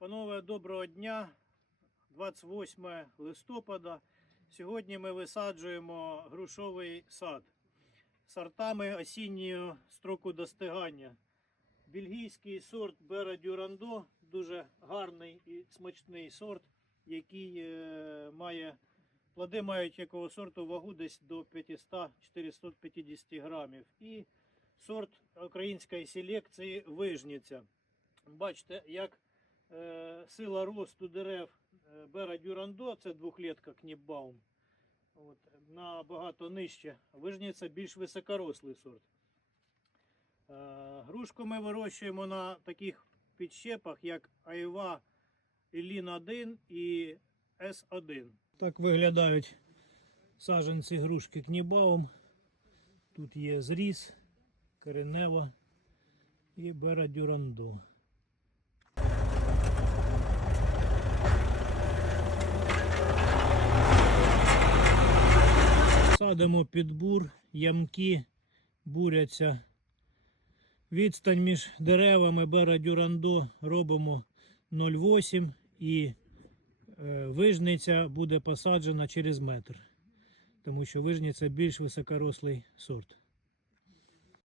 Панове, доброго дня. 28 листопада. Сьогодні ми висаджуємо грушовий сад сортами осіннього строку достигання. Бельгійський сорт Бера Дюрандо дуже гарний і смачний сорт, який е, має плоди мають якого сорту вагу десь до 500-450 грамів. І сорт української селекції вижниця. Бачите, як сила росту дерев е, Бера Дюрандо, це двохлітка Кніпбаум, от, набагато нижче. Вижниця більш високорослий сорт. Е, грушку ми вирощуємо на таких підщепах, як Айва Елін 1 і С1. Так виглядають саджанці грушки Кнібаум. Тут є зріз, коренева і Бера Дюрандо. Садимо під бур, ямки буряться. Відстань між деревами Бера Дюрандо робимо 0,8 і е, вижниця буде посаджена через метр, тому що вижниця більш високорослий сорт.